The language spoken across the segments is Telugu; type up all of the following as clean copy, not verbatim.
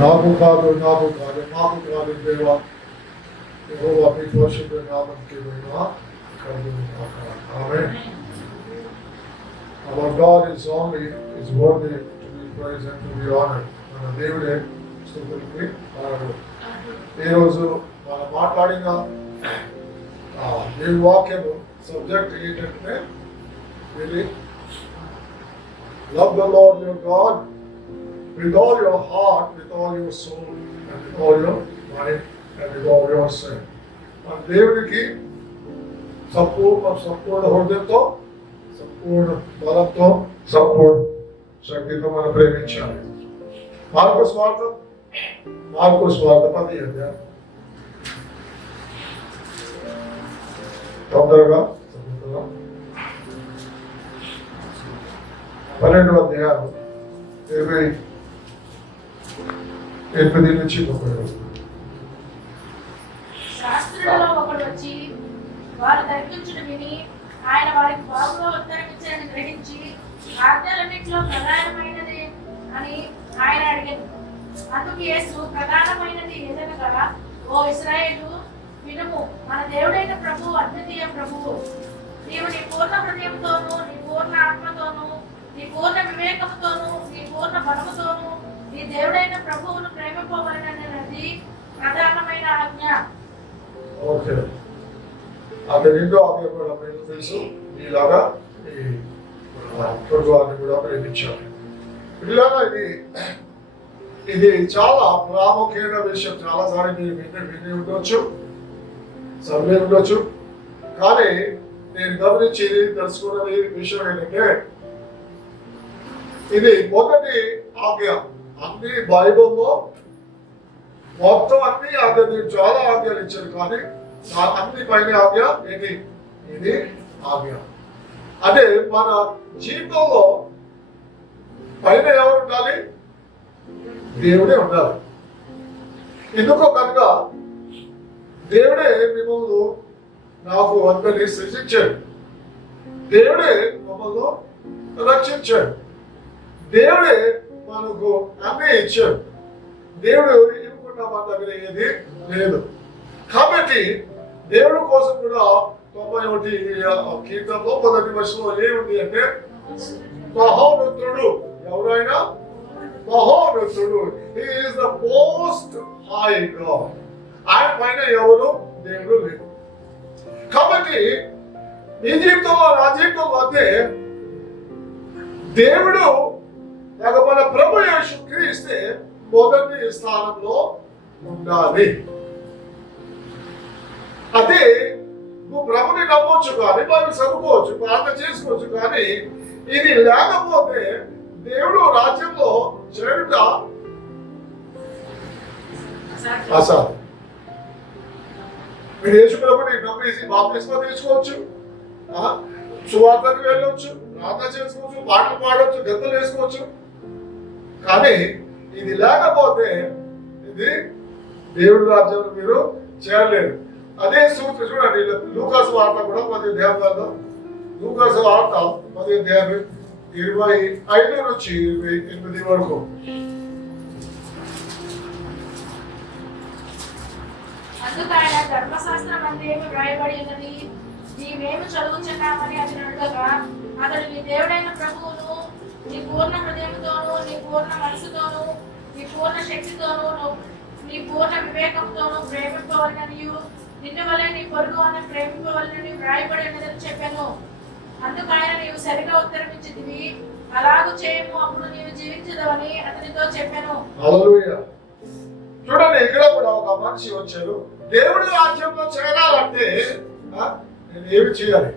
నాకు కాదు మాకు కాదు దేవా యెహోవా మీ పరిశుద్ధ నామముకి మహిమ కలుగును గాక. ఆమేన్. Our God is only is worthy to be praised and to be honored. మన దేవుడే స్తుతులకి అర్హుడు. ఈరోజు మనం మాట్లాడిన ఈ వాక్యము సబ్జెక్ట్ ఏంటంటే really love the Lord your God with all your heart, with all your soul, and with all your mind, and with all your strength. మన దేవుడికి సంపూర్ణ హృదయంతో, సంపూర్ణ బలంతో, సంపూర్ణ శక్తితో మనం ప్రేమించాలి. మార్కు స్వార్థ 10 అధ్యాయం తొందరగా 12వ అధ్యాయం 28 నుంచి 30. శాస్త్రులలో ఒకడు వచ్చి వారు తర్కించుట విని ఆయన వారికి బాగుగా ఉత్తరమిచ్చారని గ్రహించి ఆజ్ఞలన్నింటిలో ప్రధానమైనది అని ఆయన అడిగారు. అందుకు యేసు ప్రధానమైనది ఏదనగా, ఓ ఇశ్రాయేలు వినుము, మన దేవుడైన ప్రభువు అద్వితీయ ప్రభువు. నీవు నీ పూర్ణ హృదయంతోనూ, నీ పూర్ణ ఆత్మతోనూ, నీ పూర్ణ వివేకముతోనూ, నీ పూర్ణ బలముతోనూ నీ దేవుడైన ప్రభువును ప్రేమింపవలెనన్నది ప్రధానమైన ఆజ్ఞ. ఓకే, ఆమె రెండో ఆజ్ఞ కూడా మీకు తెలుసు, మీలాగా ఈ ప్రభువాన్ని కూడా ప్రేమించాలి. పిల్లలు ఇది చాలా ప్రాముఖ్యమైన విషయం. చాలాసార్లు మీరు విని ఉండొచ్చు, చదివి ఉండొచ్చు. కానీ నేను గమనించేది, తెలుసుకున్నది విషయం ఏంటంటే, ఇది మొదటి ఆజ్ఞ. అన్ని బైబిల్లో మొత్తం అన్ని ఆజ్ఞలు, చాలా ఆజ్ఞలు ఇచ్చారు, కానీ అన్ని పైన ఆజ్ఞ ఇది ఆజ్ఞ. అంటే మన జీవితంలో పైన ఎవరు ఉండాలి? దేవుడే ఉండాలి. ఎందుకో కనుక దేవుడే మిమ్మల్ని నాకు అందరినీ సృష్టించాడు, దేవుడే మమ్మల్ని రక్షించాడు, దేవుడే మనకు అన్నీ ఇచ్చాడు. దేవుడు ఇవ్వకుండా మన దగ్గర ఏది లేదు. కాబట్టి దేవుడి కోసం కూడా 91 కీర్తనలో 1వ వచనంలో ఏముంది అంటే, మహోన్నతుడు. ఎవరైనా మహోన్నతుడు. He is the most high God. ఆయన పైన ఎవరు దేవుడు లేదు. కాబట్టి నీ జీవితంలో, నా జీవితంలో అయితే దేవుడు లేక మన ప్రభు యేసు క్రీస్తే మొదటి స్థానంలో ఉండాలి. అదే నువ్వు ప్రభుని నమ్మొచ్చు, కానీ బైబిల్ చదువుకోవచ్చు, ప్రార్థన చేసుకోవచ్చు, కానీ ఇది లేకపోతే దేవుడు రాజ్యంలో చేరుట అసాధ్యం. మీరు యేసు ప్రభుని నమ్మేసి బాప్తిస్మా తీసుకోవచ్చు, సువార్తకు వెళ్ళొచ్చు, ప్రార్థన చేసుకోవచ్చు, పాటలు పాడవచ్చు, గంతులు వేసుకోవచ్చు, కానీ ఇది లేకపోతే ఇది దేవుడి రాజ్యంలో మీరు చేరలేరు. అదే సూత్ర చూడండి, లూకాసు వార్త కూడా 10వ అధ్యాయంలో, లూకాసు వార్త 10వ అధ్యాయం 25 నుంచి 28 వరకు. అందుకు ఆయన, ధర్మశాస్త్రం అందేమి వ్రాయబడి ఉన్నది, నీవేమి చదువుచున్నామని అతను అడగగా, అతడు నీ దేవుడైన ప్రభువును నీ పూర్ణ హృదయంతోనూ, నీ పూర్ణ మనసుతోనూ, నీ పూర్ణ శక్తితోనూ, నీ పూర్ణ వివేకంతోనూ ప్రేమింపవలననియు, నిన్ను వలె నీ పొరుగు వారిని ప్రేమింపవలనని వ్రాయబడి ఉన్నదని చెప్పాను. అందుకు ఆయన, నీవు సరిగా ఉత్తరమిచ్చితివి, అలాగూ చేయము, అప్పుడు నీవు జీవించదవని అతనితో చెప్పాను. హల్లెలూయా. చూడండి, ఇక్కడ కూడా ఒక మనిషి వచ్చారు, దేవుడి రాజ్యంలో చేరాలంటే నేను ఏమి చేయాలి?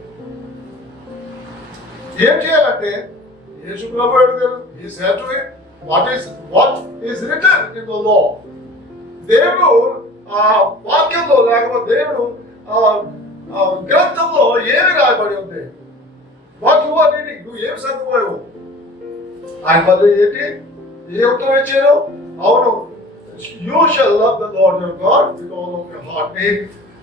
ఏం చేయాలంటే యేసు ప్రభు అడిగారు, he said to him, what is written in the law. దేవుడు వాక్యంలో లేకపోతే దేవుడు గ్రంథంలో ఏమి రాయబడి ఉంది? What you are reading? నువ్వు ఏం చదువుకోవు? ఆయన పదవి ఏంటి? ఏ ఉత్తరం ఇచ్చారు? అవును, you shall love the Lord your God with all of your heart.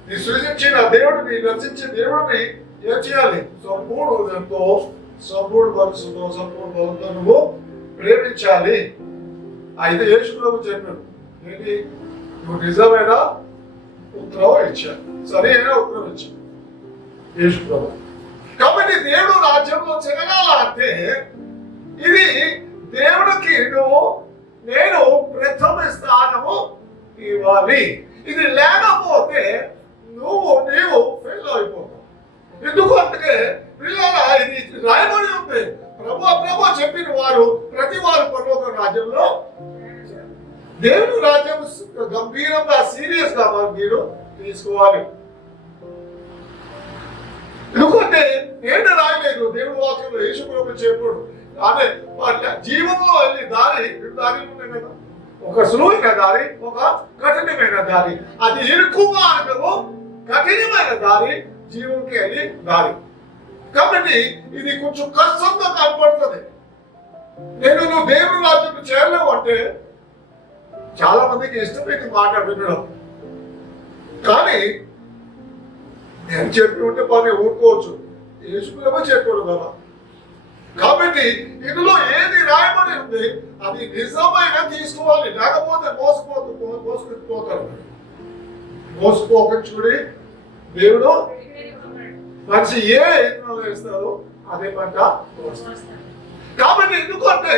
నీ సృజించిన దేవుడిని, రచించిన దేవుడిని ఏం చేయాలి? సంపూర్ణ హృదయంతో, సంపూర్ణ మనసుతో, సంపూర్ణ బలంతో నువ్వు ప్రేమించాలి. అయితే యేసు ప్రభు చెప్పాడు ఏంటి, నువ్వు నిజమైన ఉత్తరం ఇచ్చాను, సరైన ఉత్తరం ఇచ్చాను యేసు ప్రభు. కాబట్టి దేవుడు రాజ్యంలో చేరాలంటే ఇది దేవుడికి నేను ప్రథమ స్థానము ఇవ్వాలి. ఇది లేకపోతే నీవు ఫెయిల్ అయిపోతావు. ఎందుకంటే పిల్లల ఇది రాయబడి ఉంది, ప్రభు చెప్పిన వారు ప్రతి వారు పరలోక రాజ్యంలో. దేవుని రాజ్యం గంభీరంగా సీరియస్ గా మీరు తీసుకోవాలి. ఎందుకంటే నేను రాయలేదు, దేవుడు వాక్యంలో యేసు ప్రభు చెప్పాడు అదే జీవంలో వెళ్ళి దారి ఉన్నాయి కదా, ఒక సులువైన దారి, ఒక కఠినమైన దారి. అది ఇరుకు మార్గము, కఠినమైన దారి, జీవంకి వెళ్ళి దారి. కాబట్టి ఇది కొంచెం కష్టంగా కనపడుతుంది. నువ్వు దేవుని రాజ్యం చేరలేవు అంటే చాలా మందికి ఇష్టమైన మాట వినడం. కానీ నేను చెప్పి ఉంటే పని ఊరుకోవచ్చు, యేసుప్రభు చెప్పాడు కదా. కాబట్టి ఇందులో ఏది రాయబడి ఉంది అది నిజమైన తీసుకోవాలి, లేకపోతే మోసపోతారు. మోసపోక చూడి దేవుడు మనిషి ఏ యత్నాలు వేస్తారో అదే పంట వస్తుంది. కాబట్టి ఎందుకంటే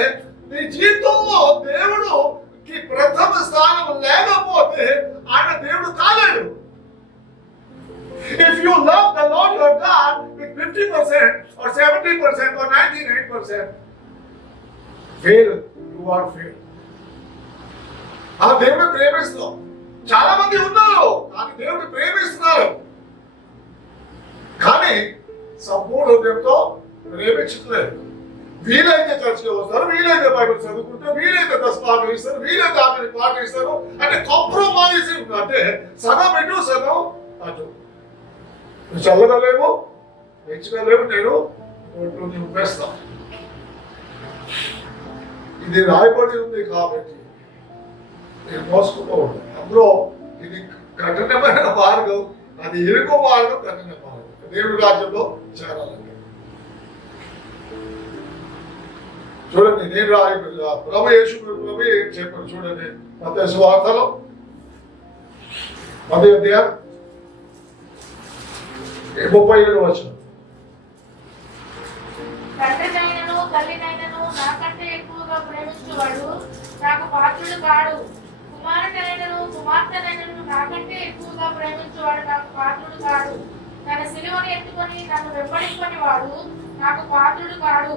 నీ జీవితంలో దేవుడుకి ప్రథమ స్థానం లేకపోతే ఆయన దేవుడు కాలేడు. If you love the Lord your God with 50% or 70% or 99%, fail, you are fail. ఆ దేవుడు ప్రేమిస్తాం. చాలా మంది ఉన్నారు కానీ దేవుడు ప్రేమిస్తున్నారు, కానీ సంపూర్ణ హృదయంతో ప్రేమించట్లేదు. వీలైతే చర్చకి వస్తారు, వీలైతే బైబిల్ చదువుకుంటారు, వీలైతే దశభాగం ఇస్తారు, వీలైతే ఆమెను పాటిస్తారు. అంటే కాంప్రమైజింగ్, అంటే సగం ఇటు సగం అటు. నువ్వు చల్లగలేవు, మెచ్చగలేవు, నేను చూపేస్తాను. ఇది రాయబడి ఉంది కాబట్టి నేను మోసుకుపోవడం. అందులో ఇది కఠినమైన మార్గం, అది ఇరుకు మార్గం, కఠిన మార్గం. దేవుడి రాజ్యంలో చేరాలంటే చూడండి, నేను ప్రభు యేసు ప్రభు ఏం చెప్పాడు చూడండి. మత్తయి సువార్తలో 10వ అధ్యాయం 37వ వచనం. తండ్రినైనను తల్లినైనను నాకంటే ఎక్కువగా ప్రేమించువాడు నాకు పాత్రుడు కాడు. కుమారుడైనను కుమార్తెనైనను నాకంటే ఎక్కువగా ప్రేమించువాడు నాకు పాత్రుడు కాడు. తన సిలువను ఎత్తుకొని నన్ను వెంబడింపని వాడు నాకు పాత్రుడు కాడు.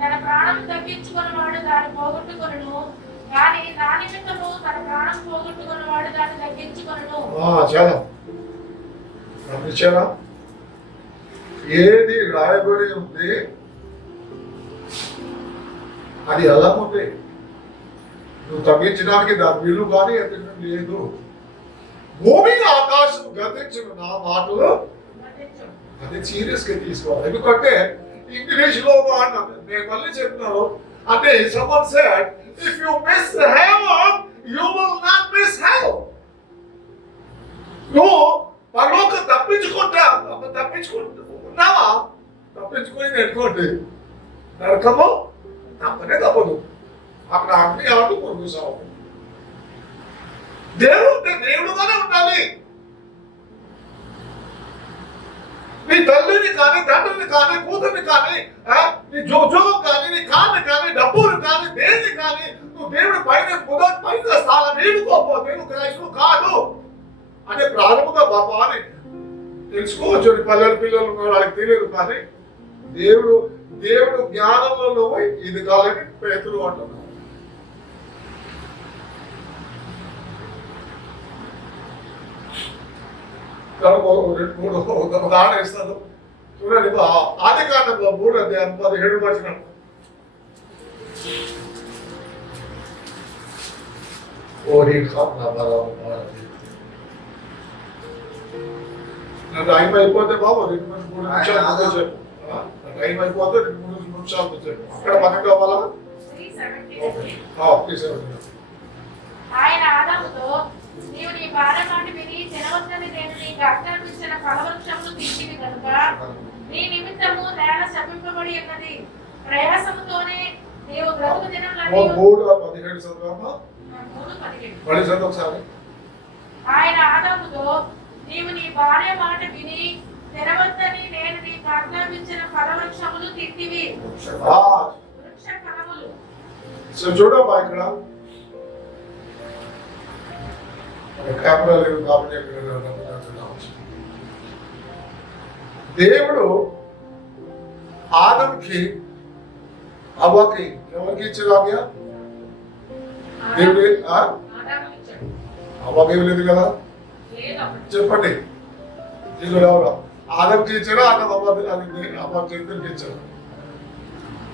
తన ప్రాణం తగ్గించుకుని వాడు దాన్ని పోగొట్టుకొనును, కానీ నా నిమిత్తము తన ప్రాణం పోగొట్టుకుని వాడు దాన్ని తగ్గించుకొనును. చాలా ఏది రాయబడి ఉంది అది ఎలా ఉంది, నువ్వు తగ్గించడానికి దాని విలువ కానీ ఎత్తడం లేదు. భూమి ఆకాశం గతించిన నా మాటలు అది సీరియస్ గా తీసుకోవాలి. ఎందుకంటే ఇంగ్లీష్ లో నేను మళ్ళీ చెప్తున్నాను, అంటే someone said if you miss heaven you will not miss hell. నువ్వు పరలోకం తప్పించుకుంటున్నావా, తప్పించుకొని అనుకోండి నరకము తప్పనే తప్పదు, అక్కడ అగ్ని ఆడు కొడుకు సాగు. దేవుడుగానే ఉండాలి. నీ తల్లిని కానీ, తండ్రిని కానీ, కూతుర్ని కానీ, నీ జోగం కానీ, నీ కాన్ని కానీ, డబ్బులు కానీ, దేన్ని కానీ నువ్వు దేవుడి పైన స్థానం ఏడుకోకపోతే నువ్వు క్రైస్తవు కాదు అంటే ప్రారంభంగా బాబా అని తెలుసుకోవచ్చు. పిల్లలు ఉన్నారు వాళ్ళకి తెలియదు, కానీ దేవుడు జ్ఞానంలో నువ్వు ఇది కాలని పేతురు అంటున్నావు. ఉదాహరణ ఇస్తాను చూడండి. ఆది కాండంలో 3వ అధ్యాయం 17వ వచనం. టైం అయిపోతే బాబు 2-3 నిమిషాలు చెప్పు. టైం అయిపోతే 2-3 నిమిషాలు చెప్పు. అక్కడ మనకు కావాలా? ఆయన ఆదాముతో నీవు నీ భార్య మాట విని తినవద్దని నేను నీకు ఆజ్ఞాపించిన ఫలవృక్షమును తింటివి కనుక నీ నిమిత్తము నేల శపింపబడి ఉన్నది, ప్రయాసముతోనే నీవు బ్రతుకు దినములన్నీ 3:17 చదవమ్మా. 3:17. మళ్ళీ చదువు ఒకసారి. ఆయన ఆదాముతో నీవు నీ భార్య మాట విని తెరవద్దని నేను నీకు ఆజ్ఞాపించిన ఫలవృక్షములు తింటివి. వృక్ష ఫలములు. సో చూడమ్మా ఇక్కడ కెమెరా లేదు కాబట్టి దేవుడు ఆదమ్కి అవ్వకి ఎవరికి ఇచ్చారు ఆజ్ఞ? దేవుడు ఆదాముకి ఇచ్చాడు. అవ్వకి ఇవ్వలేదు కదా, లేదు అప్పుడు. చెప్పండి. వీళ్ళు ఎవరు? ఆదమ్కి ఇచ్చారు, అవ్వకి ఇద్దరికి ఇచ్చారు.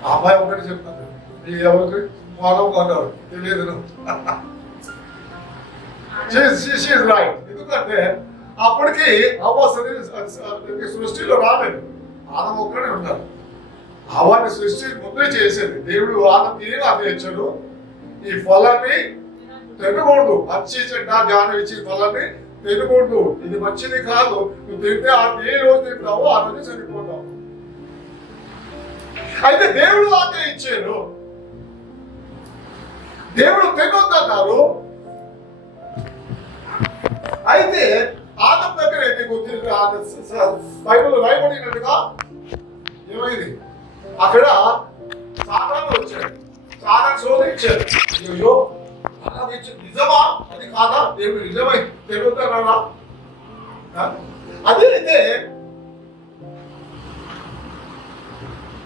ఆ అమ్మాయి ఒకటి చెప్తుంది, ఇది ఎవరికి మానవ అన్నారు తెలియదు. రైట్. ఎందుకంటే అప్పటికి అవ్వ సృష్టిలో రాలేదు, ఆదం ఒక్కడే ఉన్నారు. అవ్వని సృష్టి ముందే చేసేది దేవుడు. ఆదంకి ఏం ఆదేశించాడు? ఈ ఫలాన్ని తినకూడదు, మంచి చెడ్డ జ్ఞానం ఇచ్చి ఫలాన్ని తినకూడదు, ఇది మంచిది కాదు, నువ్వు తింటే ఏ రోజు తింటావో ఆ రోజు చనిపోతావు. అయితే దేవుడు ఆజ్ఞ ఇచ్చాడు, దేవుడు తినొద్దన్నారు. అయితే ఆదం దగ్గర బైబిల్ రాయబడినట్టుగా ఏమైంది? అక్కడ సాతాను వచ్చాడు, సాతాను శోధించాడు. అయ్యో నిజమా అది కాదా? దేవుడు నిజమై తెలుగుతారా? అదే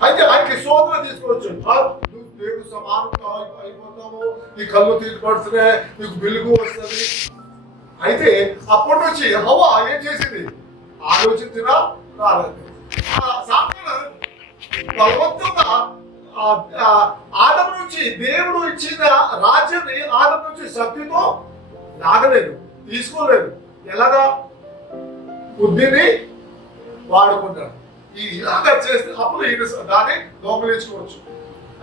అయితే ఆయనకి శోధన తీసుకోవచ్చు. నువ్వు దేవుడు సమానంగా అయిపోతావు, నీ కళ్ళు తీర్పడుతున్నాయి, నీకు వెలుగు వస్తుంది. అయితే అప్పటి నుంచి హవ్వ ఏం చేసింది? ఆలోచించినా రాలేదు. బలవంతంగా ఆదం నుంచి దేవుడు ఇచ్చిన రాజ్యాన్ని ఆదం నుంచి శక్తితో లాగలేదు, తీసుకోలేదు. ఎలాగా? బుద్ధిని వాడుకుంటాడు. ఇలాగా చేస్తే అప్పుడు దాన్ని దొంగలించుకోవచ్చు.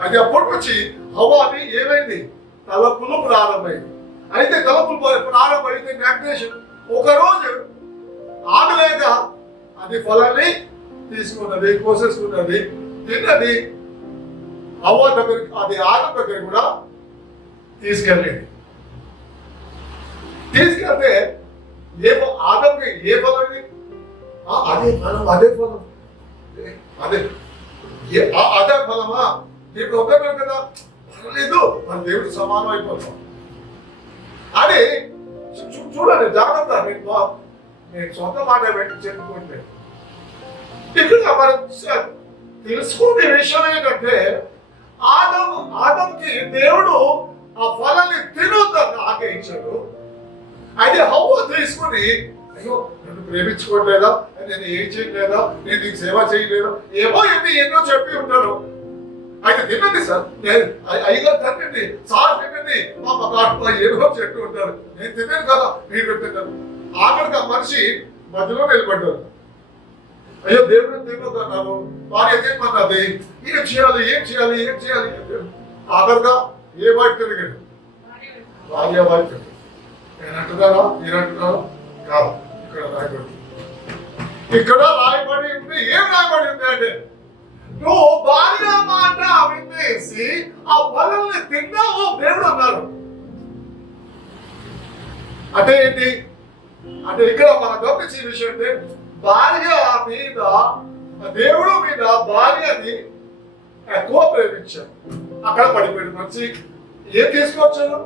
అయితే అప్పటి నుంచి హవ్వని ఏమైంది? తలపులు ప్రారంభమైంది. అయితే తలపులు ప్రారంభమైతే మ్యాగ్నేషన్ ఒకరోజు ఆగలేక అది ఫలాన్ని తీసుకున్నది, కోసేసుకున్నది, తిన్నది. హవ్వ దగ్గరికి, అది ఆదం దగ్గర కూడా తీసుకెళ్ళింది. తీసుకెళ్తే ఆదంకి ఏ ఫలం? అదే ఫలం, అదే ఫలం, అదే ఫలమా? దేవుడు ఒక్కరు కదా, పర్లేదు మన దేవుడు సమానం అయిపోతాం అని చూడండి. జాగ్రత్త. నేను సొంత మాట పెట్టి చెప్పుకుంటే ఇక్కడ మనం తెలుసుకునే విషయం ఏంటంటే ఆదంకి దేవుడు ఆ ఫలాన్ని తినొద్దని ఆజ్ఞయించాడు. అయితే హవ్వ తీసుకుని, అయ్యో నన్ను ప్రేమించుకోవట్లేదా, నేను ఏం చేయలేదా, నేను నీకు సేవ చేయలేదా, ఏమో ఎన్నో చెప్పి ఉంటాను. అయితే తినండి సార్, అయ్యగారు తినండి, సార్ తినండి, మా పక్క ఏదో చెప్పి ఉంటారు. నేను తిన్నాను కదా, మీరు తిన్నాను. ఆఖరికి ఆ మనిషి మధ్యలో నిలబడ్డారు. అయ్యో దేవుడు తినొద్దన్నారు, భార్య తినమన్నది, ఏం చేయాలి ఏం చేయాలి ఏం చేయాలి? ఆఖరిగా ఏ వైపు తిరిగాడు? భార్య వైపు తిరిగాడు. నేను అంటున్నారా, మీరు అంటున్నారా? కాదు. ఇక్కడ రాయబడి ఉంది. ఏం రాయబడి ఉంది అంటే, నువ్వు భార్య మాట వినేసి ఆ ఫలాన్ని తిన్నావు దేవుడు అన్నారు. అంటే ఏంటి అంటే, ఇక్కడ మన గమనించే విషయం అంటే, భార్య మీద దేవుడు మీద భార్యని ఎక్కువ ప్రేమించారు. అక్కడ పడిపోయిన మంచి ఏం తీసుకొచ్చారు?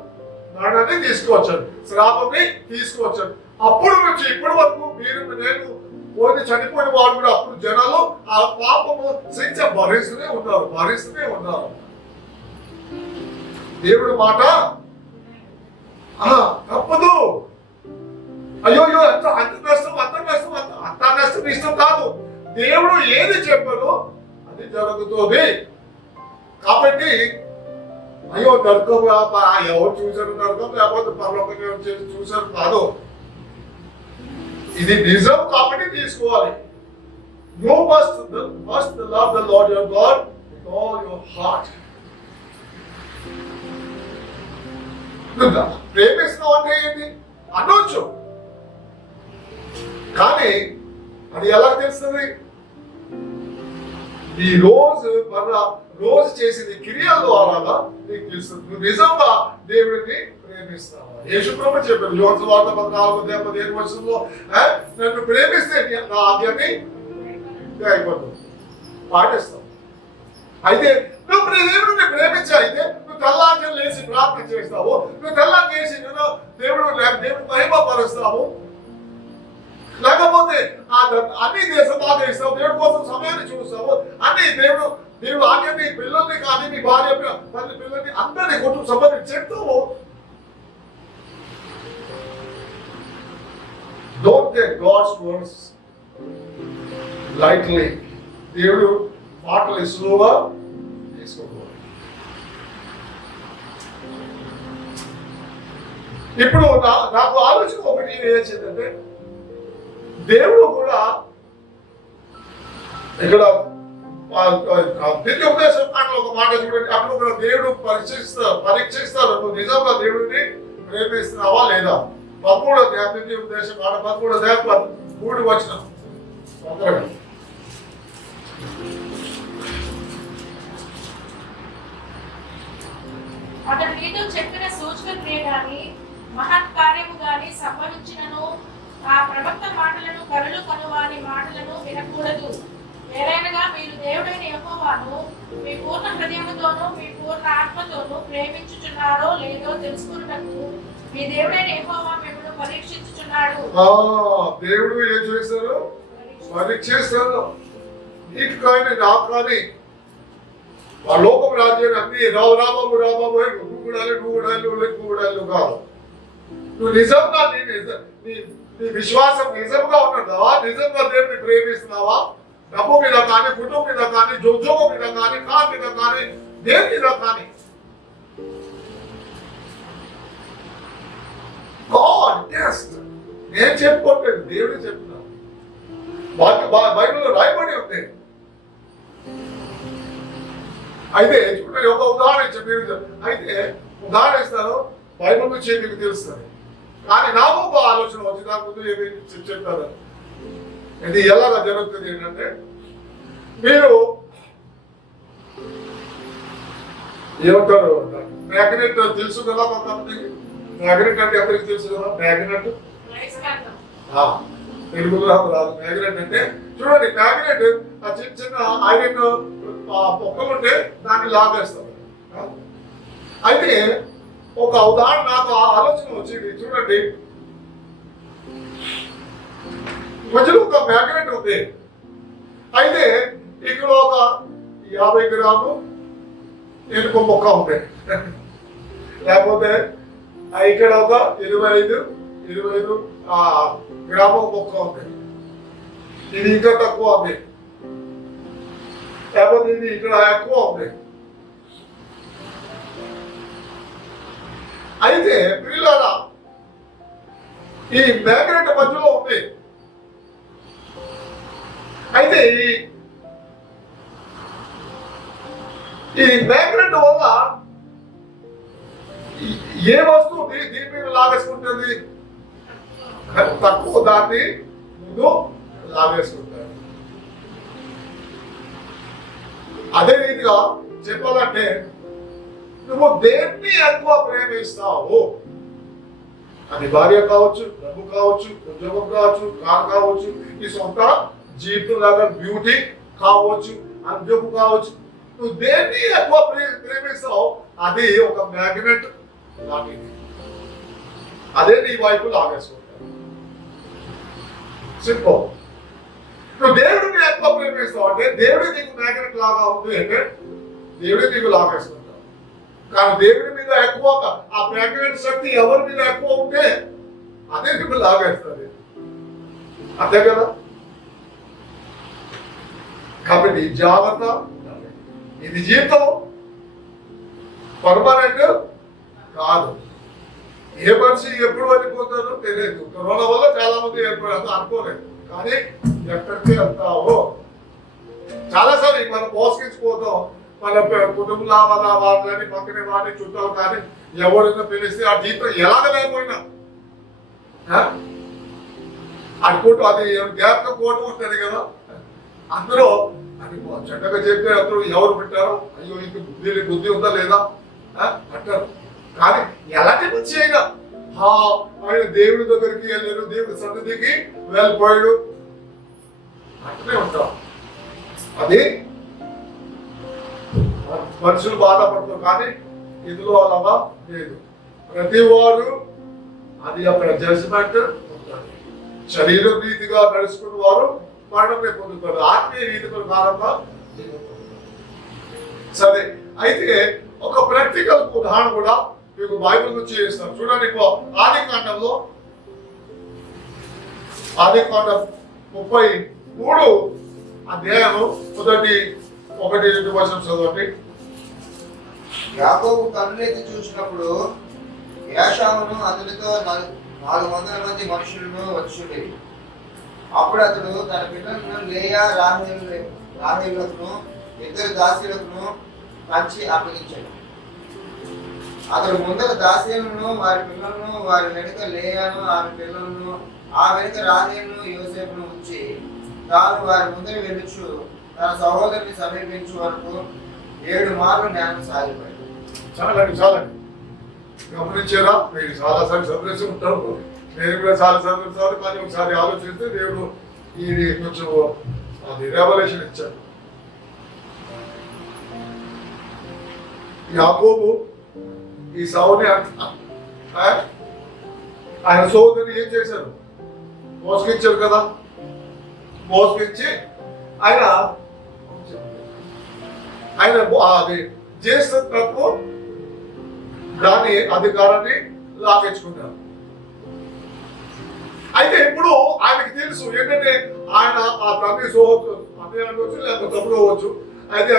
మరణాన్ని తీసుకొచ్చారు, శ్రాపని తీసుకొచ్చారు. అప్పుడు నుంచి ఇప్పటి వరకు మీరు నేను పోయి చనిపోయిన వాడు కూడా అప్పుడు జనాలు ఆ పాపము శిక్ష భరిస్తూనే ఉన్నారు. దేవుడు మాట తప్పదు. అయ్యో అంత నష్టం ఇష్టం కాదు. దేవుడు ఏది చెప్పాడో అది జరుగుతుంది. కాబట్టి అయ్యో నరకం ఎవరు చూసారు నరకం, లేకపోతే పరలోకం చూసారు కాదు. ఇది నిజం కాబట్టి తీసుకోవాలి. You must love the Lord your God with all your heart. ప్రేమిస్తున్నావు అంటే ఏంటి అనొచ్చు, కానీ అది ఎలా తెలుస్తుంది? ఈ రోజు రోజు చేసింది క్రియల ద్వారా నీకు తెలుస్తుంది నువ్వు నిజంగా దేవుడిని ప్రేమిస్తావా. యేసుప్రభు చెప్పారు యోహాను సువార్త 14:15 నన్ను ప్రేమిస్తే నా ఆజ్ఞని అయిపోతుంది పాటిస్తావు. అయితే నువ్వు దేవుడిని ప్రేమించా అయితే నువ్వు తెల్లారి లేచి ప్రార్థన చేస్తావు, నువ్వు తెల్లారి చేసి దేవుడి మహిమ పరుస్తావు, లేకపోతే అన్ని దేశం బాగా ఇస్తావు, దేవుడి కోసం సమయాన్ని చూస్తావు, అన్ని దేవుడు ఆజ్ఞని పిల్లల్ని కానీ మీ భార్య పిల్లల్ని అందరినీ కుటుంబ సభ్యుని చెప్తావు. Don't take God's words lightly. దేవుడు మాటలు సులువుగా తీసుకోకూడదు. ఇప్పుడు నాకు ఆలోచన ఒకటి ఏంటంటే దేవుడు కూడా ఇక్కడ దివ్య ఉపదేశం మాటలు ఒక మాట చూడండి. అప్పుడు కూడా దేవుడు పరీక్షిస్తారు నువ్వు నిజంగా దేవుడిని ప్రేమిస్తున్నావా లేదా. 13వ అధ్యాయం దివ్య ఉపదేశం మాట 13వ అధ్యాయం 3 వచనం. అతడు నీతో చెప్పిన సూచన క్రియ గాని మహత్ కార్యము గాని సంభవించినను ఆ ప్రవక్త మాటలను కరులు కనువాని మాటలను వినకూడదు. వేరైనగా మీరు దేవుడైన యెహోవాను మీ పూర్ణ హృదయముతోనూ మీ పూర్ణ ఆత్మతోనూ ప్రేమించుచున్నారో లేదో తెలుసుకున్నట్టు మీ దేవుడైన యెహోవా మిమ్మల్ని పరీక్షించుచున్నాడు. దేవుడు ఏం చేస్తారు? పరీక్షిస్తారు. నీకు కానీ నాకు కానీ ఆ లోకం రాజ్యాన్ని అన్ని రాబాబు నువ్వు కూడా కాదు. నువ్వు నిజంగా నీ విశ్వాసం నిజంగా ఉన్నదా? నిజంగా దేవుడిని ప్రేమిస్తున్నావా? డబ్బు మీద కానీ, కుటుంబం మీద కానీ, ఉద్యోగం మీద కానీ, కార్ మీద కానీ, దేని మీద కానీ నేను చెప్పుకోవట్లేదు, దేవుడే చెప్తున్నా. బైబిల్లో రాయబడి ఉంది. అయితే చూడండి ఒక ఉదాహరణ ఇచ్చాను. అయితే ఉదాహరణ ఇస్తాను బైబిల్ నుంచి మీకు తెలుస్తుంది. కానీ నాకు ఒక ఆలోచన వచ్చి దాని ముందు ఏమి చెప్తారు. ఇది ఎలాగా జరుగుతుంది ఏంటంటే మీరు ఏమంటారు మ్యాగ్నెట్ తెలుసు కదా కొంతమందికి. మ్యాగ్నెట్ అంటే అందరికి తెలుసు కదా. మ్యాగ్నెట్ తెలుగులో రాదు. మ్యాగ్నెట్ అంటే చూడండి మ్యాగ్నెట్ చిన్న చిన్న ఐరన్ పొక్కలుంటే దాన్ని లాగేస్తారు. అయితే ఒక ఉదాహరణ నాకు ఆలోచన వచ్చింది. చూడండి మధ్యలో ఒక మ్యాగ్నెట్ ఉంది. అయితే ఇక్కడ ఒక 50 గ్రాము ఎనుక మొక్క ఉంది. లేకపోతే ఇక్కడ ఒక 25 గ్రాము మొక్క ఉంది. ఇది ఇంకా తక్కువ ఉంది. లేకపోతే ఇది ఇక్కడ ఎక్కువ ఉంది. అయితే పిల్లల ఈ మ్యాగ్నెట్ మధ్యలో ఉంది. అయితే ఈ మ్యాగ్నెట్ వల్ల ఏ వస్తువు దీని మీద లాగేసుకుంటుంది? తక్కువ దాన్ని ముందు లాగేసుకుంటారు. అదే రీతిగా చెప్పాలంటే నువ్వు దేన్ని ఎక్కువ ప్రేమిస్తావు, అది భార్య కావచ్చు, డబ్బు కావచ్చు, ఉద్యోగం కావచ్చు, కార్ కావచ్చు, నీ సొంత జీవితం లాగా బ్యూటీ కావచ్చు, ఉద్యోగం కావచ్చు, నువ్వు దేన్ని ఎక్కువ ప్రేమిస్తావు అది ఒక మ్యాగ్నెట్ లాంటిది. అదే నీ వైపు లాగేసుకుంటావు. సింపుల్. నువ్వు దేవుడిని ఎక్కువ ప్రేమిస్తావు అంటే దేవుడి నీకు మ్యాగ్నెట్ లాగా ఉంది అంటే దేవుడి నీకు లాగేసుకుంటావు. కానీ దేవుడి మీద ఎక్కువ ఆ మ్యాగ్నెట్ శక్తి ఎవరి మీద ఎక్కువ ఉంటే అదే నీకు లాగేస్తుంది. అంతే కదా. కాబట్టి జాగ్రత్త. ఇది జీవితం పర్మనెంట్ కాదు. ఏ మనిషి ఎప్పుడు వెళ్ళిపోతారో తెలియదు. కరోనా వల్ల చాలా మంది అనుకోలేదు. కానీ ఎక్కడికి వెళ్తావో చాలాసార్లు మనం మోసగించుకోతాం. మన కుటుంబ లావాదేవీలని పక్కనే వాడిని చుట్టాలు కానీ ఎవరైనా పిలిస్తే ఆ జీవితం ఎలాగ లేకపోయినా అనుకుంటూ అది జ్ఞాపకం కోటు ఉంటుంది కదా. అందులో అని చెడ్డగా చెప్తే అతను ఎవరు పెట్టారో, అయ్యో ఇంక దీనికి బుద్ధి ఉందా లేదా అంటారు. కానీ ఎలాంటి మంచి అయినా ఆయన దేవుడి దగ్గరికి వెళ్ళారు, దేవుడి సన్నిధికి వెళ్ళిపోయాడు అట్లనే ఉంటాం. అది మనుషులు బాధపడతారు, కానీ ఇందులో అలాగా లేదు. ప్రతి వారు అది అక్కడ జడ్జిమెంట్ ఉంటుంది. శరీర రీతిగా నడుచుకున్న వారు మరణమే పొందుతారు, ఆత్మీయ రీతి ప్రకారంగా. సరే, అయితే ఒక ప్రాక్టికల్ ఉదాహరణ కూడా మీకు బైబిల్ నుంచి చేస్తాను. చూడండి, ఆదికాండంలో 33 అధ్యాయం 1-2 వచనం చదవండి. యాకోబు కన్నులెత్తి చూసినప్పుడు ఏశావును అతనితో 400 మంది మనుషులను వచ్చుండేవి. అప్పుడు అతడు తన పిల్లలను లేయా రాహేలులను 2 దాసీలకు పంచి అప్పగించాడు. అతడు ముందర దాసీలను, వారి పిల్లలను, వారి వెనుక లేయాను ఆమె పిల్లలను, ఆ వెనుక రాహేలును యోసేపును ఉంచి తాను వారి ముందర వెలుచు తన సహోదరుని సమీపించు వరకు 7 మార్లు జ్ఞానం సాగిపోయాడు. చాలండి గమనించారా? మీరు చాలాసార్లు చదివేసి ఉంటారు, నేను కూడా చాలాసార్లు చదివాను. కానీ ఒకసారి ఆలోచిస్తే దేవుడు ఇది కొంచెం అది రెవల్యూషన్ ఇచ్చాడు. యాకోబు ఈ సౌని ఆయన సోదరుని ఏం చేశారు? మోసగించారు కదా. మోసగించి ఆయన అది జ్యేష్ఠత్వపు దాని అధికారాన్ని లాగించుకున్నారు. అయితే ఇప్పుడు ఆయనకి తెలుసు ఏంటంటే ఆయన ఆ తండ్రి సహోదరు అన్నయ్య అనవచ్చు, లేకపోతే తమ్ముడు అవ్వచ్చు. అయితే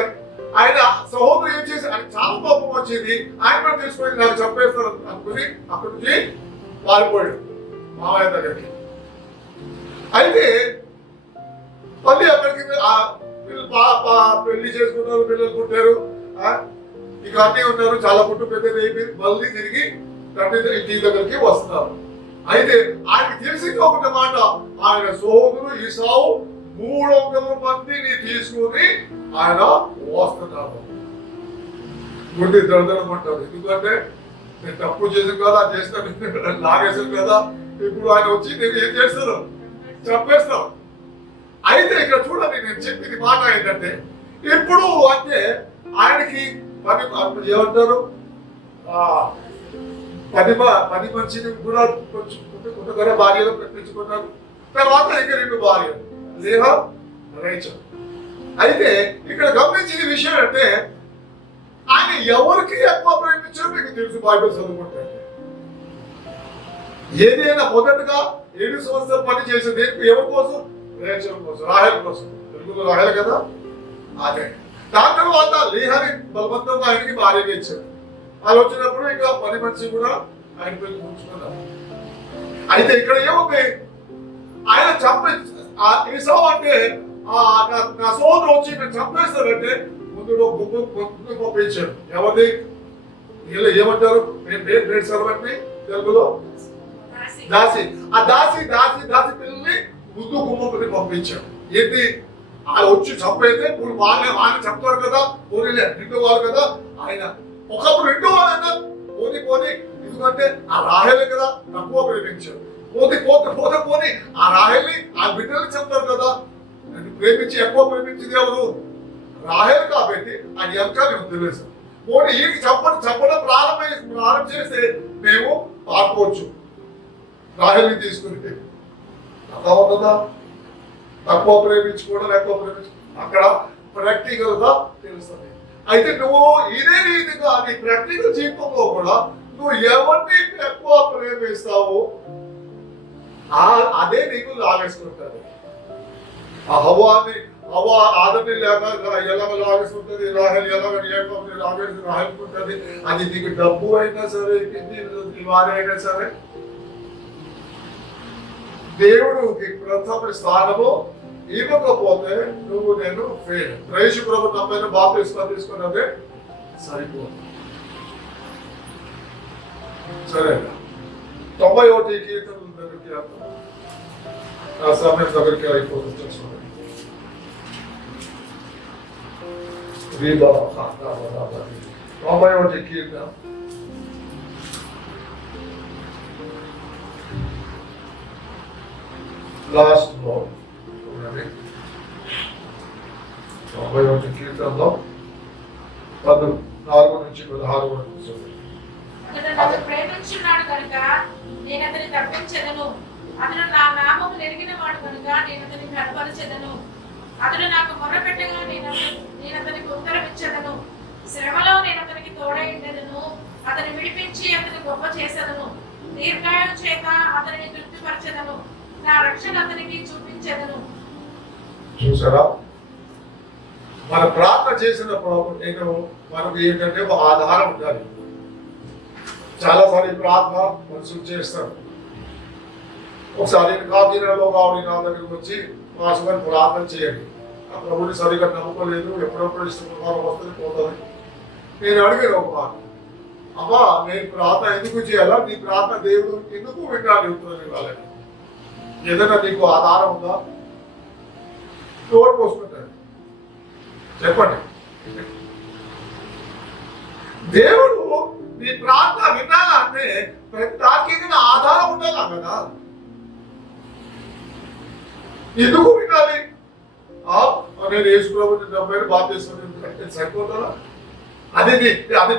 ఆయన సహోదరు ఏం చేసి ఆయన చాలా కోపం వచ్చింది. ఆయన కూడా తెలుసుకొని నాకు చంపేస్తారు అనుకుని అక్కడి నుంచి పారిపోయాడు మామయ్య దగ్గరికి. అయితే మళ్ళీ అక్కడికి పెళ్లి చేసుకున్నారు, పిల్లలు పుట్టారు, ఇక అన్నీ ఉన్నారు, చాలా పుట్టు పెద్దది అయిపోయింది. మళ్ళీ తిరిగి తండ్రి ఇంటి దగ్గరికి వస్తున్నారు. అయితే ఆయనకి తెలిసింది ఒకటి మాట, ఆయన సోదరు ఈసావు 300 మందిని తీసుకుని ఆయన వస్తున్నారు. గుడ్డి దొరదనమంటారు. ఎందుకంటే నేను తప్పు చేసాను కదా, చేస్తాను లాగేశాను కదా, ఇప్పుడు ఆయన వచ్చి నేను ఏం చేస్తాను? చంపేస్తాను. అయితే ఇక్కడ చూడండి, నేను చెప్పింది మాట ఏంటంటే ఇప్పుడు అంటే ఆయనకి ఏమంటారు 10 మంచిని కూడా కొంత భార్యలో పెట్టించుకున్నారు. తర్వాత ఇంకా 2 భార్యలు లేహా రేచల్. అయితే ఇక్కడ గమనించిన విషయం అంటే ఆయన ఎవరికి ఎక్కువ ప్రేమించారో మీకు తెలుసు బైబిల్ చదువుకుంటే. ఏదైనా మొదటగా 7 సంవత్సరాలు పని చేసేది ఎవరి కోసం? రేచల్ కోసం, రాహేల్ కోసం. తెలుగులో రాహేల్ కదా. అదే దాని తర్వాత లేహాని బలవంతంగా ఆయనకి భార్యగా ఇచ్చారు. వాళ్ళు వచ్చినప్పుడు ఇంకా 10 మంది కూడా ఆయన పెళ్లి కూర్చున్నారు. అయితే ఇక్కడ ఏముంది? ఆయన ఈసావు అంటే నా సోదరు వచ్చి నేను చంపేస్తారంటే ముందు గుంపు పంపించాడు. ఎవరిది? వీళ్ళు ఏమంటారు? సర్వెంట్ తెలుగులో దాసి. ఆ దాసి పిల్లల్ని ముందు గుంపుని పంపించాడు. ఏంటి? ఆయన వచ్చి చంపైతే ఇప్పుడు ఆయన చెప్తారు కదా, పోనీలే 2 వాళ్ళు కదా. ఆయన ఒకప్పుడు 2 వాళ్ళైనా పోనీ ఎందుకంటే ఆ రాహేలే కదా తక్కువ ప్రేమించాడు. పోతే ఆ రాహేల్ని ఆ బిడ్డల్ని చెప్తారు కదా. ప్రేమించి ఎక్కువ ప్రేమించింది ఎవరు? రాహేల్. కాబట్టి ఆయన ఎంత మీకు తెలుసు. పోనీ ఈయనకి చెప్పడం ప్రారంభం చేస్తే మేము పాడుకోవచ్చు రాహేల్ని తీసుకుని. అలా ఉంటుందా? తక్కువ ప్రేమించుకోవడం ఎక్కువ అక్కడ ప్రాక్టికల్ గా తెలుస్తుంది. అయితే నువ్వు ఇదే రీతిగా నీ ప్రాక్టికల్ జీవితంలో కూడా నువ్వు ఎవరిని ఎక్కువ ప్రేమిస్తావో అదే నీకు లాగేసుకుంటారు. ఆ హవ్వ ఆదరణ లేక ఎలాగ లాగేసుకుంటుంది, రాహేల్ ఎలాగ రాహేల్కుంటుంది. అది నీకు డబ్బు అయినా సరే, వారి అయినా సరే, దేవుడికి ప్రథమ స్థానము ఇవ్వకపోతే నువ్వు నేను ఫెయిల్. యేసు ప్రభు నమ్మైన బాప్తిస్మం తీసుకున్నదే సరిపోదు. సరేనా? 91 కీర్తనల దగ్గరికి ఆ సమయం దగ్గరికి అయిపోతుంది. 91 కీర్తన లాస్ట్ లో చూడండి. 91 కీర్తనలో 14 నుంచి 16 వరకు చూడండి. అతడు నన్ను ప్రేమించున్నాడు కనుక నేను అతన్ని తప్పించెదను. అతడు నా నామము నెరిగిన వాడు కనుక నేను అతన్ని కనపరచెదను. అతడు నాకు మొర్రపెట్టగా నేను అతనికి ఉత్తరం ఇచ్చెదను. శ్రమలో నేను అతనికి తోడై ఉండెదను. అతన్ని విడిపించి అతని గొప్ప చేసేదను. దీర్ఘాయువు చేత అతనిని తృప్తిపరచెదను. నా రక్షణ అతనికి చూపించెదను. చూసారా, మన ప్రార్థన చేసినప్పుడు నేను మనకు ఏంటంటే ఒక ఆధారం ఉండాలి. చాలాసార్లు ప్రార్థన మనుషులు చేస్తారు. ఒకసారి కాకినాడలో కావడి నా దగ్గరికి వచ్చి మాసుకొని ప్రార్థన చేయండి, ఆ ప్రభుని సరిగ్గా నమ్ముకోలేదు, ఎప్పుడప్పుడు ఇష్టం వస్తుంది పోతుంది. నేను అడిగాను ఒక మాట, అమ్మా నేను ప్రార్థన ఎందుకు చేయాలా, నీ ప్రార్థన దేవుడు ఎందుకు వింటాను చెప్తున్నాను వాళ్ళని. ఏదైనా నీకు ఆధారం ఉందా? నోరు పోసుకుంటాడు, చెప్పండి. దేవుడు నీ ప్రార్థన వినాలంటే ప్రతి దానికి ఆధారం ఉండాలా కదా. ఎందుకు వినాలి? నేను యేసుప్రభుని నమ్మాను, బాప్తిస్మం సరిపోతుందా? అది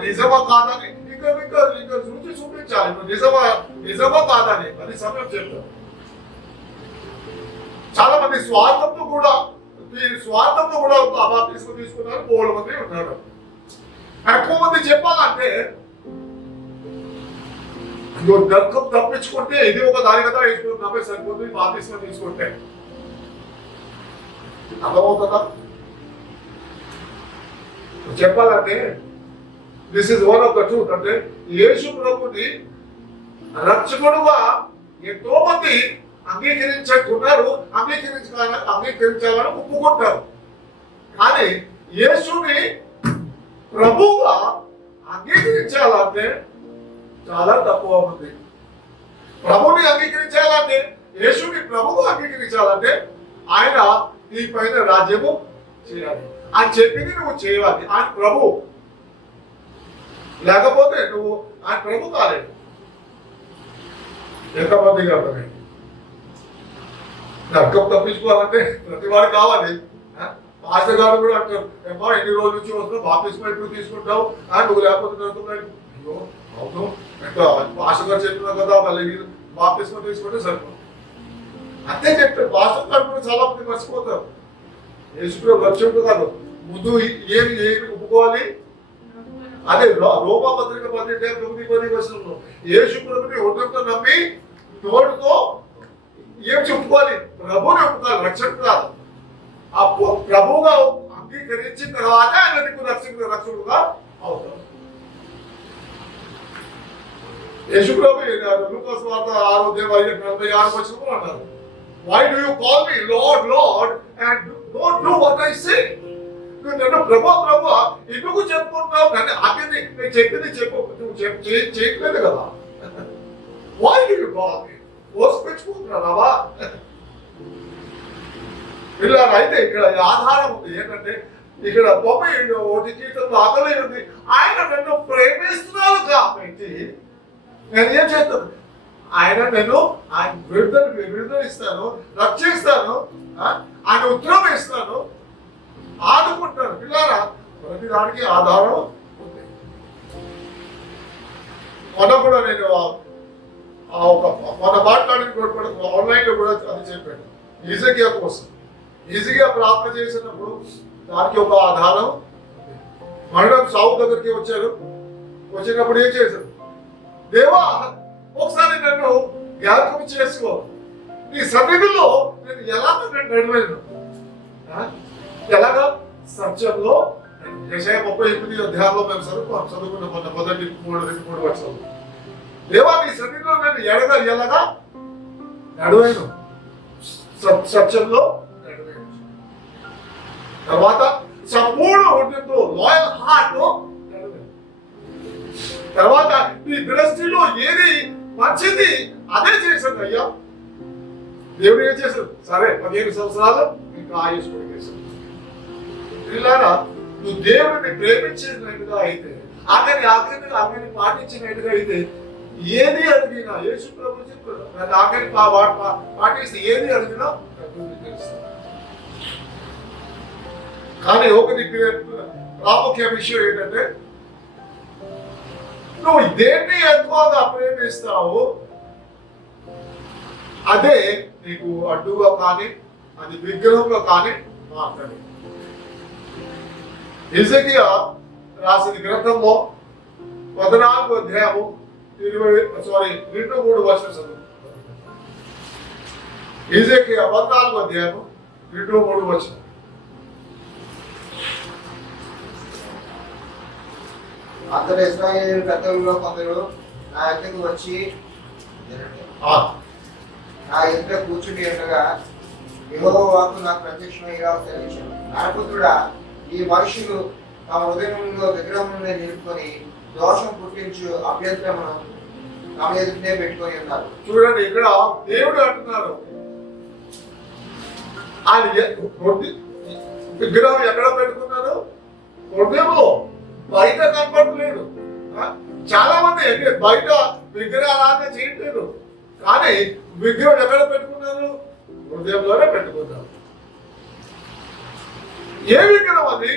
నిజమా కాదని ఇంకా రుచి చూపించాలి. నిజమా కాదని అది సమయం చెప్తాను. చాలా మంది స్వార్థంతో కూడా బాప్తిస్మం తీసుకున్నారు, 3 మంది ఉన్నారు. ఎక్కువ మంది చెప్పాలంటే నరకం తప్పించుకుంటే ఇది ఒక దాని కదా, నమ్మే సరిపోతుంది. బాప్తిస్మం తీసుకుంటే అర్థమవుతుందా? చెప్పాలంటే this is one of the truth. అంటే యేసు ప్రభుని రక్షకుడుగా ఎంతో మంది అంగీకరించుకున్నారు, అంగీకరించాలని ఒప్పుకుంటారు. కానీ యేసుని ప్రభువుగా అంగీకరించాలంటే చాలా తక్కువ ఉంది. ప్రభుని అంగీకరించాలంటే, యేసుని ప్రభువుగా అంగీకరించాలంటే ఆయన నీ పైన రాజ్యము చేయాలి, ఆయన చెప్పింది నువ్వు చేయాలి. ఆయన ప్రభు, లేకపోతే నువ్వు ఆయన ప్రభు కాలేదు. ఎంతమంది అర్థమైంది? నరకం తప్పించుకోవాలంటే ప్రతి వాడు కావాలి. పాస్టర్ గారు కూడా అంటారు, ఏమో ఎన్ని రోజుల నుంచి వస్తున్నావు, బాప్తిస్మం ఎప్పుడు తీసుకుంటావు, నువ్వు లేకపోతే నరుకున్నాడు. అయ్యో అవును, పాస్టర్ గారు చెప్పినావు కదా, మళ్ళీ బాప్తిస్మం తీసుకుంటే సరిపోతుంది అంతే చెప్పారు. పాస్టర్ గారు కూడా చాలా మంది మర్చిపోతారు. యేసుప్రభు రక్షకుడు కాదు, ముందు ఏమి ఒప్పుకోవాలి. అదే రోమా పత్రిక 12:9 యేసుప్రభుని హృదయంతో నమ్మి నోటితో ఏం చెప్పుకోవాలి? ప్రభుని ఒప్పుకోవాలి, రక్షకుడు కాదు. అప్పుడు ప్రభువుగా అంగీకరించిన తర్వాత ఆయన నీకు రక్షకుడుగా అవుతాడు. యేసుప్రభు లూకా సువార్త 6:46 అన్నారు, why do you call me Lord, Lord and don't do what I say? నువ్వు ప్రభు ఎందుకు చెప్పుకుంటున్నావు? కానీ అది నేను చెప్పింది చెప్పు, నువ్వు చేయట్లేదు కదా. why do you call me? పెంచుకుంటున్నావా? ఇలా అయితే ఇక్కడ ఆధారం ఉంది. ఏంటంటే ఇక్కడ 91 కీర్తనలో ఆకలి ఉంది. ఆయన నన్ను ప్రేమిస్తున్నాడు కాబట్టి నేను ఏం చేస్తాను? ఆయన విడుదల ఇస్తాను, రక్షిస్తాను, ఆయన ఉత్తరం ఇస్తాను, ఆదుకుంటాను. పిల్లారా, ప్రతి దానికి ఆధారం ఉంది. మొన్న కూడా నేను మన మాట్లాడిన ఆన్లైన్ లో కూడా అది చెప్పాను. ఈజీగా కోసం ఈజీగా ప్రార్థన చేసినప్పుడు దానికి ఒక ఆధారం. మరణం సావు దగ్గరికి వచ్చారు. వచ్చినప్పుడు ఏం చేశారు? దేవా, ఒకసారి నన్ను జ్ఞాపకం చేసుకో, నీ సన్నిధిలో నేను ఎలాగ నడివాను. ఎలాగా? సత్యంలో. యెషయా 38 మేము చదువుకున్న మొదటి 3 వచనాలు. దేవా, నీ సన్నిధిలో నేను ఎలాగా నడివాను, సత్యంలో నడివాను. తర్వాత సంపూర్ణ హృదయంతో, లాయల్ హార్ట్ నడివాను. తర్వాత నీ దృష్టిలో ఏది మంచిది అదే చేశాను అయ్యా. దేవుడు ఏం చేశాడు? సరే 15 సంవత్సరాలు ఇంకా ఆయుష్ కొడికేశాడు. పిల్లారా, నువ్వు దేవుడిని ప్రేమించినట్టుగా అయితే ఆఖరిని పాటించినట్టుగా అయితే ఏది అడిగినా యేసు ప్రభు చెప్పాడు, ఆఖరి పాటిస్తే ఏది అడిగినా తెలుస్తుంది. కానీ ఒకటి ప్రాముఖ్య విషయం ఏంటంటే నువ్వు దేన్ని ఎక్కువగా ప్రేమిస్తావు అదే నీకు అడ్డుగా కానీ అది విగ్రహంగా కానీ మాట్లాడి. హిజ్కియా రాసిన గ్రంథంలో 14వ అధ్యాయము 2-3 వచనం. హిజ్కియా 14వ అధ్యాయము 2-3 వచనం. అంతటా ఇశ్రాయేలు పెద్దలలో కొందరు నా ఎద్దకు వచ్చి నా ఎదుట కూర్చుని ఉండగా యెహోవా వాక్కు నాకు ప్రత్యక్షమయ్యగా సెలవిచ్చాడు, నరపుత్రుడా, ఈ మనుషులు తమ హృదయంలో విగ్రహములను నిలుపుకొని దోషం పుట్టించు అభ్యంతరమును తమ ఎదుటే పెట్టుకొని ఉన్నారు. చూడండి, ఇక్కడ దేవుడు అంటున్నారు ఆయన విగ్రహం ఎక్కడ పెట్టుకున్నారు? హృదయంలో, బయట కనపడలేదు. చాలా మంది బయట విగ్రహారాధన చేయట్లేదు, కానీ విగ్రహం ఎక్కడ పెట్టుకున్నారు? హృదయంలోనే పెట్టుకున్నారు. ఏ విగ్రహం అది?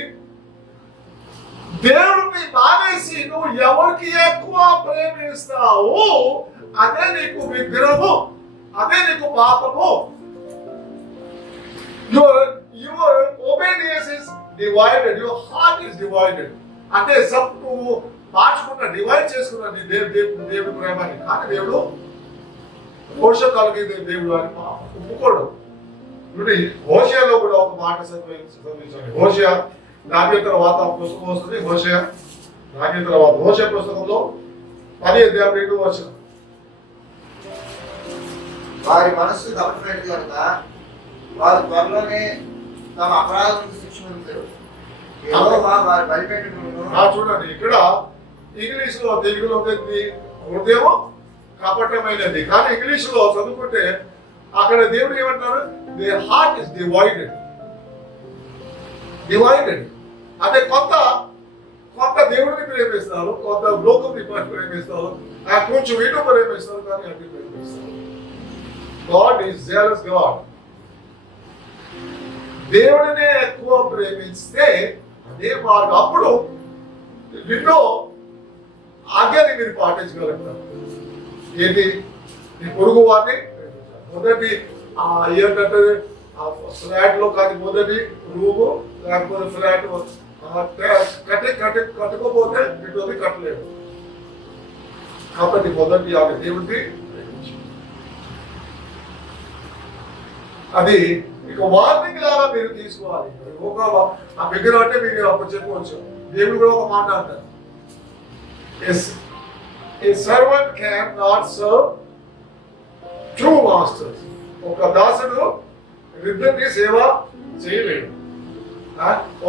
దేవుడిని మానేసి నువ్వు ఎవరికి ఎక్కువ ప్రేమిస్తావు అదే నీకు విగ్రహము, అదే నీకు పాపము. Your obedience is divided, your heart is divided. అంటే నువ్వు మార్చుకున్న డివైడ్ చేసుకున్న దేవుడి ప్రేమని, కానీ దేవుడు పోషకాలకి దేవుడు అని ఒప్పుకోడు. హోషేయలో కూడా ఒక మాట చదివించండి. హోషేయ నాకే తర్వాత పుస్తకం వస్తుంది. హోషేయ నాకే తర్వాత హోషేయ పుస్తకంలో 10:2 వచనం. వారి మనస్సు కపటమైనది కనుక వారు త్వరలోనే తమ అపరాధం శిక్షించారు. వారి బలిపెట్టును చూడండి, ఇక్కడ ఇంగ్లీష్ లో తెలుగులో హృదయం కపటమైనది, కానీ ఇంగ్లీష్ లో చదువుకుంటే అక్కడ దేవుడు ఏమంటారు? The heart is divided. అదే కొంత దేవుడిని ప్రేమిస్తారు, కొంత లోకంని ప్రేమిస్తారు, కొంచెం వీటు ప్రేమిస్తారు, కానీ అన్ని ప్రేమిస్తారు. God is jealous God. దేవుడినే ఎక్కువ ప్రేమిస్తే అదే మార్గం. అప్పుడు ఎన్నో ఆజ్ఞని మీరు పాటించగలుగుతారు. ఏంటి? నీ పొరుగు వారిని మొదటి ఏంటంటే ఫ్లాట్ లో కానీ మొదటి రూము, లేకపోతే ఫ్లాట్ కట్టుకోపోతే ఇటు కట్టలేదు. కాబట్టి మొదటి దేవుడిని అది ఇక వార్నింగ్ లాగా మీరు తీసుకోవాలి. ఆ విగ్రహం అంటే మీరు అప్పుడు చెప్పవచ్చు. దేవుడు కూడా ఒక మాట అంటారు, a servant cannot serve two masters. ఒక దాసుడు ఇద్దరిని సేవ చేయలేడు.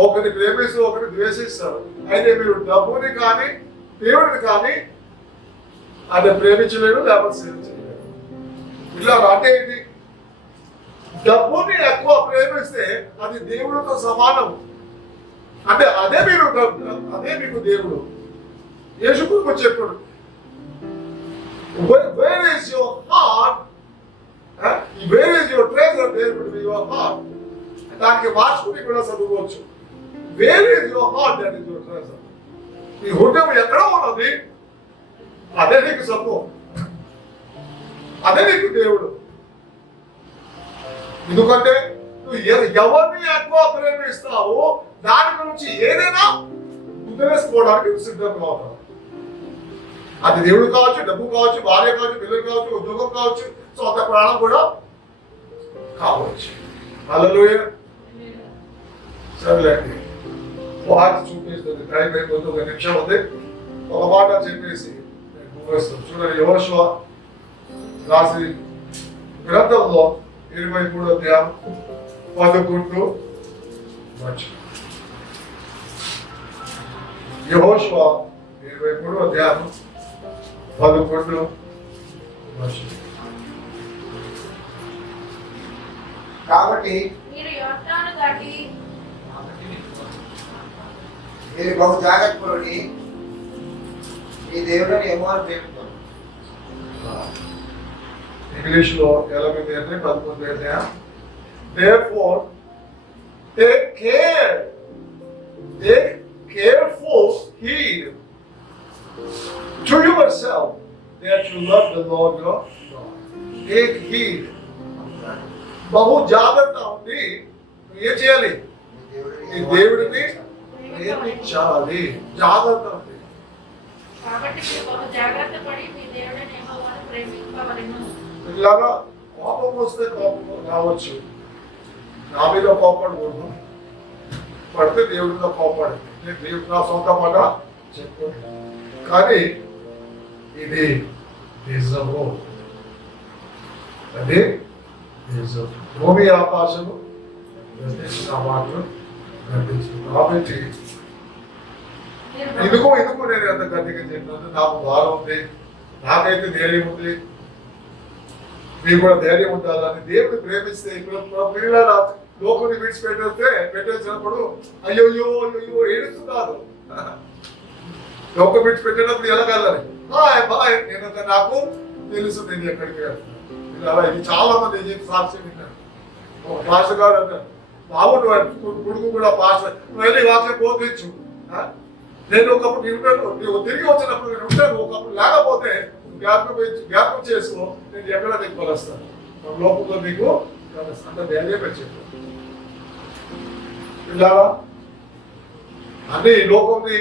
ఒకరిని ప్రేమిస్తూ ఒకరిని ద్వేషిస్తారు. అయితే మీరు డబ్బుని కానీ దేవుడిని కానీ అది ప్రేమించలేడు, లేకపోతే సేవ చేయలేడు. ఇలా అంటే ఏంటి? డబ్బుని ఎక్కువ ప్రేమిస్తే అది దేవుడితో సమానం. అంటే అదే మీకు దేవుడు. యేసు ప్రభు చెప్పాడు, where is your heart, where is your treasure, there will be your heart. దానికి మార్చుకుని కూడా చదువుకోవచ్చు. Where is your heart, that is your treasure. నీ హృదయం ఎక్కడ ఉన్నది అదే నీకు సబ్బు, అదే నీకు దేవుడు. ఎందుకంటే నువ్వు ఎవరిని ఎక్కువ ప్రేమిస్తావో దాని నుంచి ఏదైనా వదిలేసుకోవడానికి సిద్ధంగా ఉన్నావు. అది దేవుడు కావచ్చు, డబ్బు కావచ్చు, భార్య కావచ్చు, పిల్లలు కావచ్చు, ఉద్యోగం కావచ్చు, సొంత ప్రాణం కూడా కావచ్చు. హల్లెలూయా. సరేలేండి, వాటి చూపిస్తుంది. టైం అయిపోతుంది, 1 నిమిషం ఉంది. ఒక మాట చెప్పేసి ముగిస్తాం. చూడండి, యెహోషువ రాసి గ్రంథంలో 23వ అధ్యాయం 11 వచనం. యెహోషువ 23వ అధ్యాయం 11 వచనం. కాబట్టి మీరు యోర్దాను దాటి మీరు బహు జాగ్రత్త పడి ఈ దేవుడిని యెహోవాను ప్రేమించాలి. ఇంగ్లీష్ లో 11 therefore take careful heed to yourself that you love the Lord your God. Take heed. బహు జాగ్రత్త ఉండి ఏం చేయాలి? ఈ దేవుడిని ప్రేమించాలి. జాగ్రత్త ఉంది. కాబట్టి మీరు బహు జాగ్రత్త పడి మీ దేవుడైన యెహోవాను ప్రేమింపవలెను. ఇలాగా కోపం వస్తే కోపం రావచ్చు. నా మీద కోపడకూడదు. పడితే దేవుడి మీద కోపడి నేను దేవుడు నా సొంత మాట చెప్పు. కానీ ఇది నిజము. అది నిజం. భూమి ఆకాశము గతించిన మాటలు గతించు. కాబట్టి ఎందుకు నేను ఎంత గట్టిగా చెప్పినాను? నాకు భారం ఉంది, నాకైతే ధైర్యం ఉంది, మీకు కూడా ధైర్యం ఉండాలని. దేవుడిని ప్రేమిస్తే ఇప్పుడు పిల్లల లోకుని పెట్టేసినప్పుడు అయ్యో ఏడుస్తున్నారు. లోకం విడిచిపెట్టినప్పుడు ఎలా వెళ్ళాలి? బాయ్ నేను నాకు తెలుసు నేను ఎక్కడికి వెళ్తాను. అలా ఇది చాలా మంది చెప్పి సాక్ష్యం విన్నాను. ఒక పాస్టర్ గారు అన్నారు, బాబు కొడుకు కూడా పాస్టర్, నువ్వు వెళ్ళి వాక్యం బోధించు. నేను ఒకప్పుడు నువ్వు తిరిగి వచ్చినప్పుడు నేను ఉంటాను, ఒకప్పుడు లేకపోతే జ్ఞాపకం చేసుకో, నేను ఎక్కడ నీకు కలుస్తాను, లోపంలో నీకు అంత ధైర్యం చెప్పాను. ఇలా అన్ని లోకంని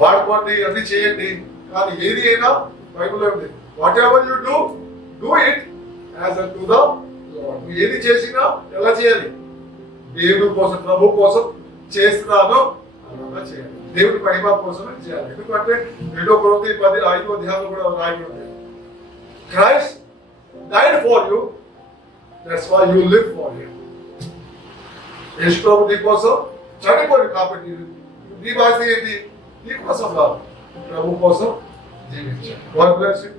వాడుకోండి, అన్ని చేయండి, కానీ ఏది అయినా బైబిల్లో ఉంది, what ever you do it as a to the lord. నువ్వు ఏది చేసినా ఎలా చేయాలి? దేవుడి కోసం, ప్రభు కోసం చేస్తున్నాను అలా చేయాలి. దేవుడి మహిమ కోసమే చేయాలి. ఎందుకంటే 2 కొరింథీ 10:5 కూడా రాయబడి ఉంది, Christ died for you, that's why you live for him. Yesu ప్రభు నీ కోసం చనిపోయి కాబట్టి నీ బాధ్యత ఏంటి? నీ కోసం రాదు, ప్రభు కోసం జీవించాలి. God bless you.